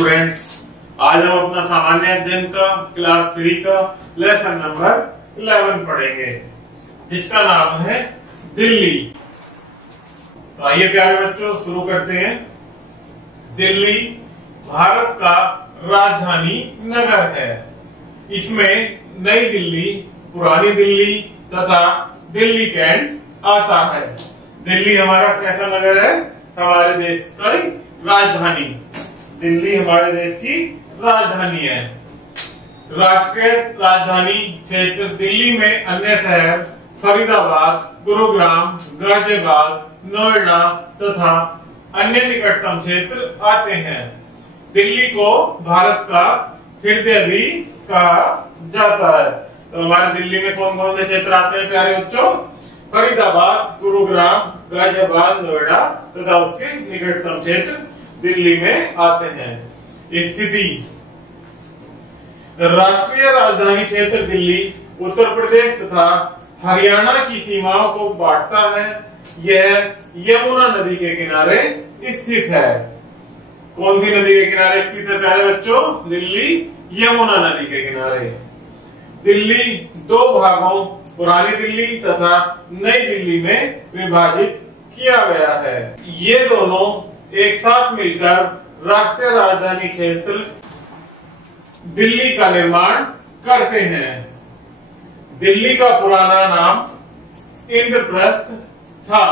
Students, आज हम अपना सामान्य अध्ययन का क्लास 3 का लेसन नंबर 11 पढ़ेंगे, जिसका नाम है दिल्ली। तो आइए प्यारे बच्चों शुरू करते हैं। दिल्ली भारत का राजधानी नगर है। इसमें नई दिल्ली, पुरानी दिल्ली तथा दिल्ली कैंट आता है। दिल्ली हमारा कैसा नगर है? हमारे देश का राजधानी। दिल्ली हमारे देश की राजधानी है। राष्ट्रीय राजधानी क्षेत्र दिल्ली में अन्य शहर फरीदाबाद, गुरुग्राम, गाजियाबाद, नोएडा तथा अन्य निकटतम क्षेत्र आते हैं। दिल्ली को भारत का हृदय भी कहा जाता है। तो हमारे दिल्ली में कौन कौन से क्षेत्र आते हैं प्यारे बच्चों? फरीदाबाद, गुरुग्राम, गाजियाबाद, नोएडा तथा उसके निकटतम क्षेत्र दिल्ली में आते हैं। स्थिति: राष्ट्रीय राजधानी क्षेत्र दिल्ली उत्तर प्रदेश तथा हरियाणा की सीमाओं को बांटता है। यह यमुना नदी के किनारे स्थित है। कौन सी नदी के किनारे स्थित है प्यारे बच्चों? दिल्ली यमुना नदी के किनारे। दिल्ली दो भागों पुरानी दिल्ली तथा नई दिल्ली में विभाजित किया गया है। ये दोनों एक साथ मिलकर राष्ट्रीय राजधानी क्षेत्र दिल्ली का निर्माण करते हैं। दिल्ली का पुराना नाम इंद्रप्रस्थ था।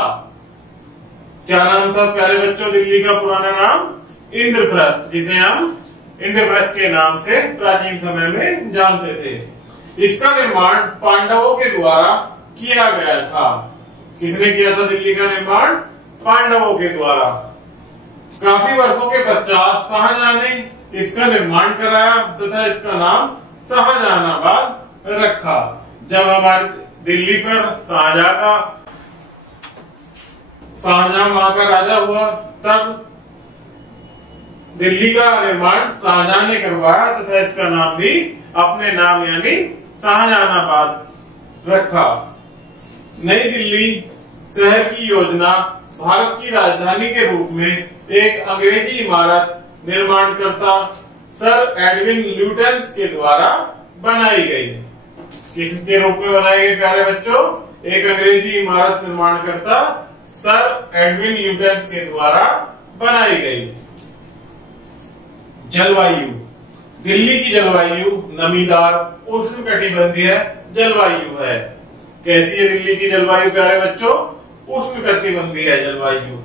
क्या नाम था प्यारे बच्चों दिल्ली का पुराना नाम? इंद्रप्रस्थ, जिसे हम इंद्रप्रस्थ के नाम से प्राचीन समय में जानते थे। इसका निर्माण पांडवों के द्वारा किया गया था। किसने किया था दिल्ली का निर्माण? पांडवों के द्वारा। काफी वर्षों के पश्चात शाहजहां ने इसका निर्माण कराया तथा इसका नाम शाहजहानाबाद रखा। जब हमारे दिल्ली पर शाहजहां वहां का राजा हुआ, तब दिल्ली का निर्माण शाहजहां ने करवाया तथा इसका नाम भी अपने नाम यानी शाहजहानाबाद रखा। नई दिल्ली शहर की योजना भारत की राजधानी के रूप में एक अंग्रेजी इमारत निर्माणकर्ता सर एडविन ल्यूटेंस के द्वारा बनाई गई। किसके रूप में बनाई गई प्यारे बच्चों? एक अंग्रेजी इमारत निर्माणकर्ता सर एडविन ल्यूटेंस के द्वारा बनाई गई। जलवायु: दिल्ली की जलवायु नमीदार उष्णकटिबंधीय जलवायु है। कैसी है दिल्ली की जलवायु प्यारे बच्चों? उष्णकटिबंधीय जलवायु।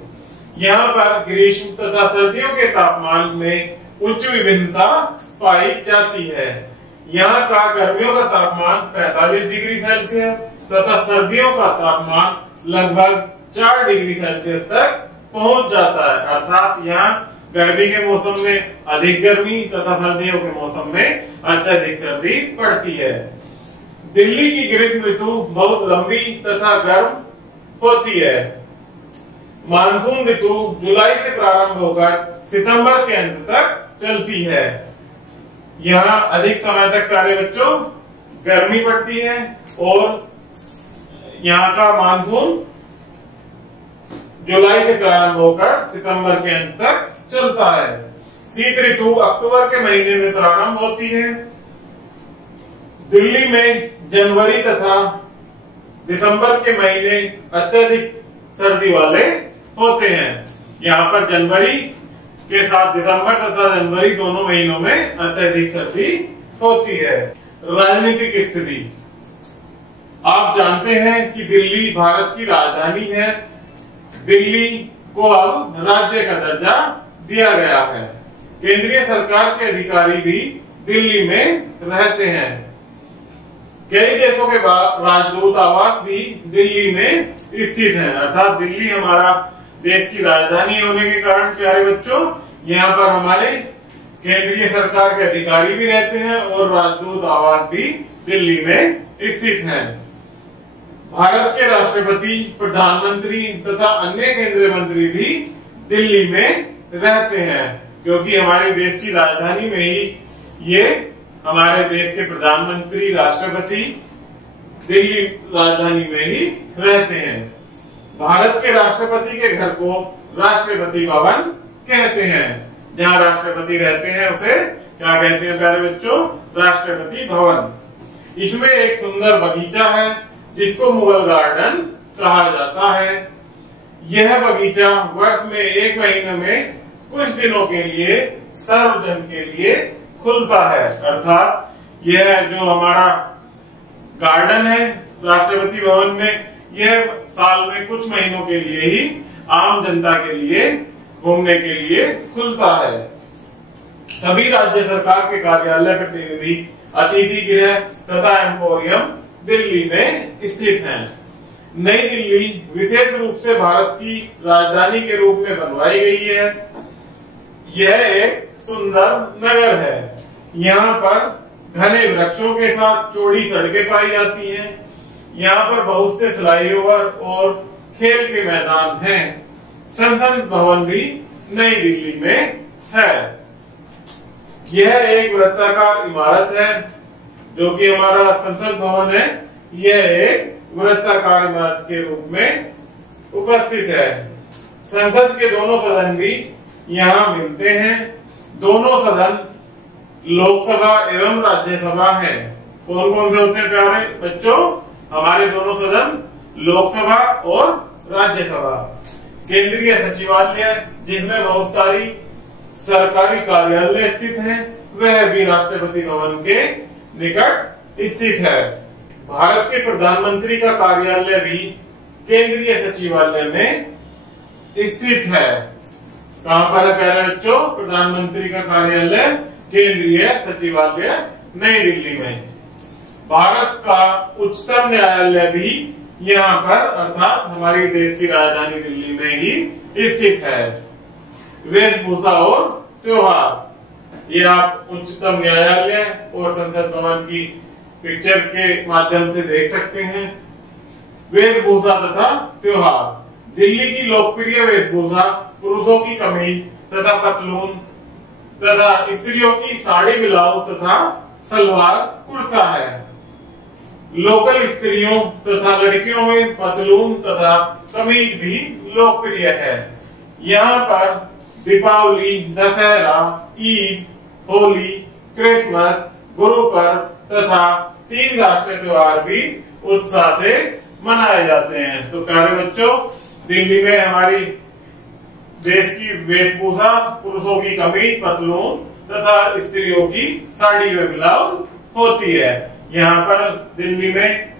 यहाँ पर ग्रीष्म तथा सर्दियों के तापमान में उच्च विभिन्नता पाई जाती है। यहाँ का गर्मियों का तापमान 45 डिग्री सेल्सियस तथा सर्दियों का तापमान लगभग 4 डिग्री सेल्सियस तक पहुंच जाता है। अर्थात यहाँ गर्मी के मौसम में अधिक गर्मी तथा सर्दियों के मौसम में अत्यधिक सर्दी पड़ती है। दिल्ली की ग्रीष्म ऋतु बहुत लंबी तथा गर्म होती है। मानसून ऋतु जुलाई से प्रारंभ होकर सितंबर के अंत तक चलती है। यहाँ अधिक समय तक प्यारे बच्चों गर्मी पड़ती है और यहाँ का मानसून जुलाई से प्रारंभ होकर सितंबर के अंत तक चलता है। शीत ऋतु अक्टूबर के महीने में प्रारंभ होती है। दिल्ली में जनवरी तथा दिसंबर के महीने अत्यधिक सर्दी वाले होते हैं। यहाँ पर जनवरी के साथ दिसंबर तथा जनवरी दोनों महीनों में अत्यधिक सर्दी होती है। राजनीतिक स्थिति: आप जानते हैं कि दिल्ली भारत की राजधानी है। दिल्ली को अब राज्य का दर्जा दिया गया है। केंद्रीय सरकार के अधिकारी भी दिल्ली में रहते हैं। कई देशों के राजदूत आवास भी दिल्ली में स्थित है। अर्थात दिल्ली हमारा देश की राजधानी होने के कारण प्यारे बच्चों यहाँ पर हमारे केंद्रीय सरकार के अधिकारी भी रहते हैं और राजदूत आवास भी दिल्ली में स्थित हैं। भारत के राष्ट्रपति, प्रधानमंत्री तथा अन्य केंद्रीय मंत्री भी दिल्ली में रहते हैं, क्योंकि हमारे देश की राजधानी में ही ये हमारे देश के प्रधानमंत्री, राष्ट्रपति दिल्ली राजधानी में ही रहते हैं। भारत के राष्ट्रपति के घर को राष्ट्रपति भवन कहते हैं। जहाँ राष्ट्रपति रहते हैं उसे क्या कहते हैं प्यारे बच्चों? राष्ट्रपति भवन। इसमें एक सुंदर बगीचा है जिसको मुगल गार्डन कहा जाता है। यह बगीचा वर्ष में एक महीने में कुछ दिनों के लिए सर्वजन के लिए खुलता है, अर्थात यह जो हमारा गार्डन है राष्ट्रपति भवन में, यह साल में कुछ महीनों के लिए ही आम जनता के लिए घूमने के लिए खुलता है। सभी राज्य सरकार के कार्यालय, प्रतिनिधि, अतिथि गृह तथा एम्पोरियम दिल्ली में स्थित हैं। नई दिल्ली विशेष रूप से भारत की राजधानी के रूप में बनवाई गई है। यह एक सुंदर नगर है। यहाँ पर घने वृक्षों के साथ चौड़ी सड़कें पाई जाती हैं। यहाँ पर बहुत से फ्लाईओवर और खेल के मैदान हैं। संसद भवन भी नई दिल्ली में है। यह एक वृत्ताकार इमारत है जो कि हमारा संसद भवन है। यह एक वृत्ताकार इमारत के रूप में उपस्थित है। संसद के दोनों सदन भी यहाँ मिलते हैं। दोनों सदन लोकसभा एवं राज्यसभा हैं। कौन कौन से होते हैं प्यारे बच्चों? हमारे दोनों सदन लोकसभा और राज्यसभा। केंद्रीय सचिवालय जिसमें बहुत सारी सरकारी कार्यालय स्थित हैं, वह भी राष्ट्रपति भवन के निकट स्थित है। भारत के प्रधानमंत्री का कार्यालय भी केंद्रीय सचिवालय में स्थित है। कहाँ पर है प्यारे बच्चों? प्रधानमंत्री का कार्यालय केंद्रीय सचिवालय नई दिल्ली में। भारत का उच्चतम न्यायालय भी यहाँ पर अर्थात हमारी देश की राजधानी दिल्ली में ही स्थित है। वेशभूषा और त्योहार, ये आप उच्चतम न्यायालय और संसद भवन की पिक्चर के माध्यम से देख सकते हैं। वेशभूषा तथा त्योहार, दिल्ली की लोकप्रिय वेशभूषा पुरुषों की कमीज तथा पतलून तथा स्त्रियों की साड़ी ब्लाउज तथा सलवार कुर्ता है। लोकल स्त्रियों तथा लड़कियों में पतलून तथा कमीज भी लोकप्रिय है। यहाँ पर दीपावली, दशहरा, ईद, होली, क्रिसमस, गुरु पर्व तथा 3 राष्ट्रीय त्योहार भी उत्साह से मनाए जाते हैं। तो प्यारे बच्चों, दिल्ली में हमारी देश की वेशभूषा पुरुषों की कमीज, पतलून तथा स्त्रियों की साड़ी व ब्लाउज होती है। यहाँ पर दिल्ली में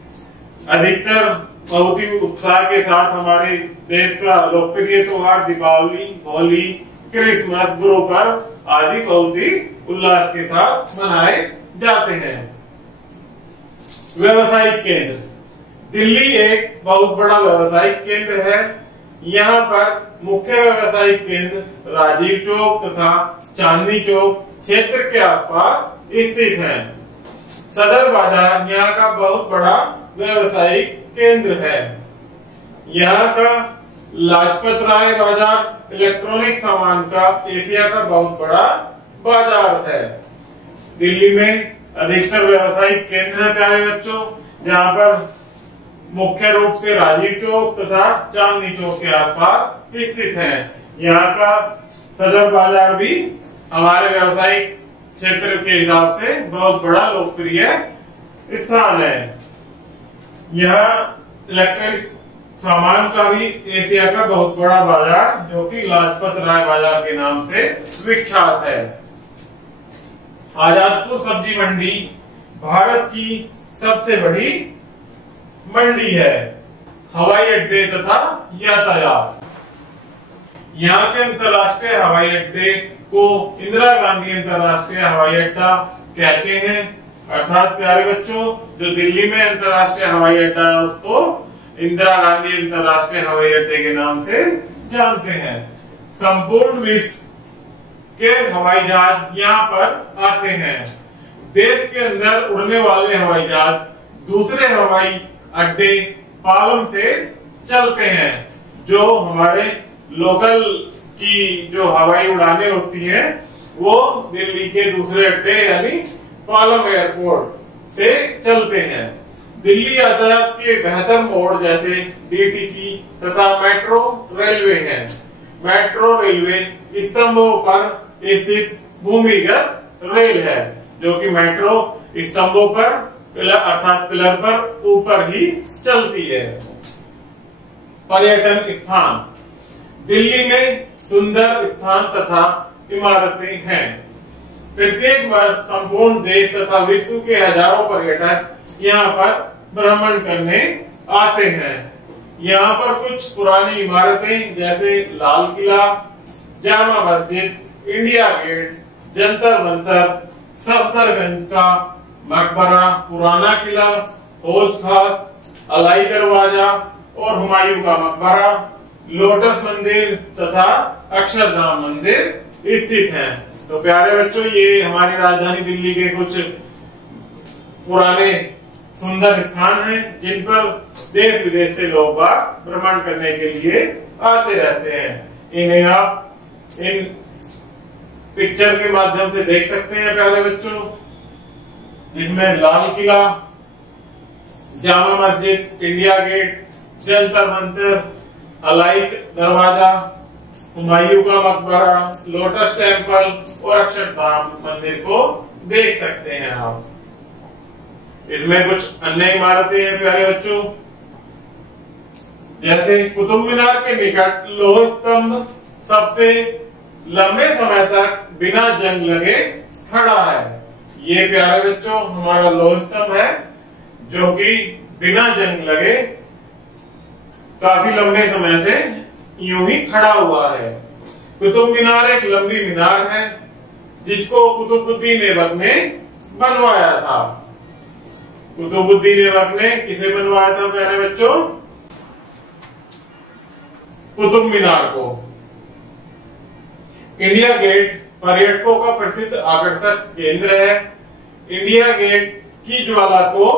अधिकतर बहुत ही उत्साह के साथ हमारे देश का लोकप्रिय त्योहार दीपावली, होली, क्रिसमस, गुरु पर्व आदि बहुत ही उल्लास के साथ मनाए जाते हैं। व्यवसायिक केंद्र, दिल्ली एक बहुत बड़ा व्यवसायिक केंद्र है। यहाँ पर मुख्य व्यवसायिक केंद्र राजीव चौक तथा चांदनी चौक क्षेत्र के आसपास स्थित है। सदर बाजार यहाँ का बहुत बड़ा व्यवसायिक केंद्र है। यहाँ का लाजपत राय बाजार इलेक्ट्रॉनिक सामान का एशिया का बहुत बड़ा बाजार है। दिल्ली में अधिकतर व्यवसायिक केंद्र है प्यारे बच्चों, जहाँ पर मुख्य रूप से राजीव चौक तथा चांदनी चौक के आसपास स्थित है। यहाँ का सदर बाजार भी हमारे व्यवसायिक क्षेत्र के हिसाब से बहुत बड़ा लोकप्रिय स्थान है। यहाँ इलेक्ट्रॉनिक सामान का भी एशिया का बहुत बड़ा बाजार जो कि लाजपत राय बाजार के नाम से विख्यात है। आजादपुर सब्जी मंडी भारत की सबसे बड़ी मंडी है। हवाई अड्डे तथा यातायात, यहाँ के अंतर्राष्ट्रीय हवाई अड्डे को इंदिरा गांधी अंतर्राष्ट्रीय हवाई अड्डा कहते हैं। अर्थात प्यारे बच्चों, जो दिल्ली में अंतर्राष्ट्रीय हवाई अड्डा है उसको इंदिरा गांधी अंतर्राष्ट्रीय हवाई अड्डे के नाम से जानते हैं। संपूर्ण विश्व के हवाई जहाज यहाँ पर आते हैं। देश के अंदर उड़ने वाले हवाई जहाज दूसरे हवाई अड्डे पालम से चलते हैं। जो हमारे लोकल की जो हवाई उड़ानें होती हैं वो दिल्ली के दूसरे अड्डे यानी पालम एयरपोर्ट से चलते हैं। दिल्ली यातायात के बेहतर मोड जैसे डीटीसी तथा मेट्रो रेलवे हैं। मेट्रो रेलवे स्तंभों पर स्थित भूमिगत रेल है, जो कि मेट्रो स्तंभों पर अर्थात पिलर पर ऊपर ही चलती है। पर्यटन स्थान। दिल्ली में सुंदर स्थान तथा इमारतें हैं। प्रत्येक वर्ष संपूर्ण देश तथा विश्व के हजारों पर्यटक यहाँ पर भ्रमण करने आते हैं। यहाँ पर कुछ पुरानी इमारतें जैसे लाल किला, जामा मस्जिद, इंडिया गेट, जंतर मंतर, सफदरगंज का मकबरा, पुराना किला, हौज खास, अलाई दरवाजा और हुमायूं का मकबरा, लोटस मंदिर तथा अक्षरधाम मंदिर स्थित हैं। तो प्यारे बच्चों, ये हमारी राजधानी दिल्ली के कुछ पुराने सुंदर स्थान हैं जिन पर देश विदेश से लोग भ्रमण करने के लिए आते रहते हैं। इन्हें आप इन पिक्चर के माध्यम से देख सकते हैं प्यारे बच्चों, जिसमें लाल किला, जामा मस्जिद, इंडिया गेट, जंतर मंतर, अलाई दरवाजा, हुमायूं का मकबरा, लोटस टेम्पल और अक्षरधाम मंदिर को देख सकते हैं आप। इसमें कुछ अन्य इमारतें हैं प्यारे बच्चों, जैसे कुतुब मीनार के निकट लौह स्तंभ सबसे लंबे समय तक बिना जंग लगे खड़ा है। ये प्यारे बच्चों हमारा लौह स्तंभ है, जो कि बिना जंग लगे काफी लंबे समय से यूं ही खड़ा हुआ है। कुतुब मीनार एक लंबी मीनार है जिसको कुतुबुद्दीन ऐबक ने बनवाया था। कुतुबुद्दीन ऐबक ने किसे बनवाया था प्यारे बच्चों? कुतुब मीनार को। इंडिया गेट पर्यटकों का प्रसिद्ध आकर्षक केंद्र है। इंडिया गेट की ज्वाला को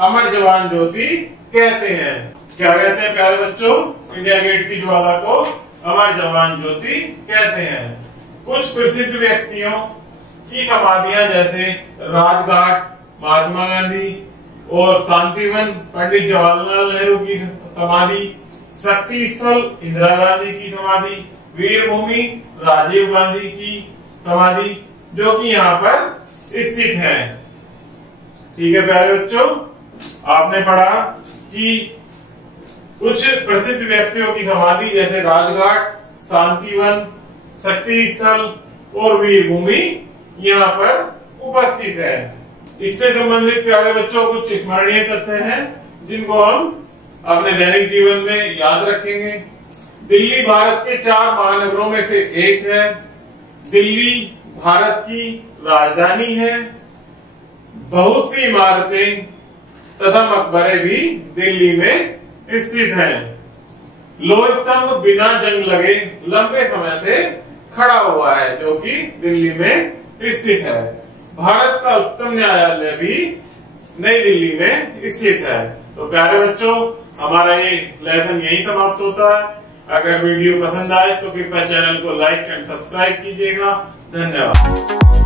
अमर जवान ज्योति कहते हैं। क्या कहते हैं प्यारे बच्चों? इंडिया गेट की ज्वाला को अमर जवान ज्योति कहते हैं। कुछ प्रसिद्ध व्यक्तियों की समाधियां जैसे राजघाट महात्मा गांधी और शांतिवन पंडित जवाहरलाल नेहरू की समाधि, शक्ति स्थल इंदिरा गांधी की समाधि, वीर भूमि राजीव गांधी की समाधि, जो कि यहाँ पर स्थित है। ठीक है प्यारे बच्चों, आपने पढ़ा कि कुछ प्रसिद्ध व्यक्तियों की समाधि जैसे राजघाट, शांतिवन, शक्ति स्थल और वीर भूमि यहाँ पर उपस्थित है। इससे संबंधित प्यारे बच्चों कुछ स्मरणीय तथ्य हैं जिनको हम अपने दैनिक जीवन में याद रखेंगे। दिल्ली भारत के 4 महानगरों में से एक है। दिल्ली भारत की राजधानी है। बहुत सी इमारतें तथा मकबरे भी दिल्ली में स्थित हैं। लोह स्तंभ बिना जंग लगे लंबे समय से खड़ा हुआ है, जो कि दिल्ली में स्थित है। भारत का उच्चतम न्यायालय भी नई दिल्ली में स्थित है। तो प्यारे बच्चों, हमारा ये लेसन यही समाप्त होता है। अगर वीडियो पसंद आए तो कृपया चैनल को लाइक एंड सब्सक्राइब कीजिएगा। धन्यवाद।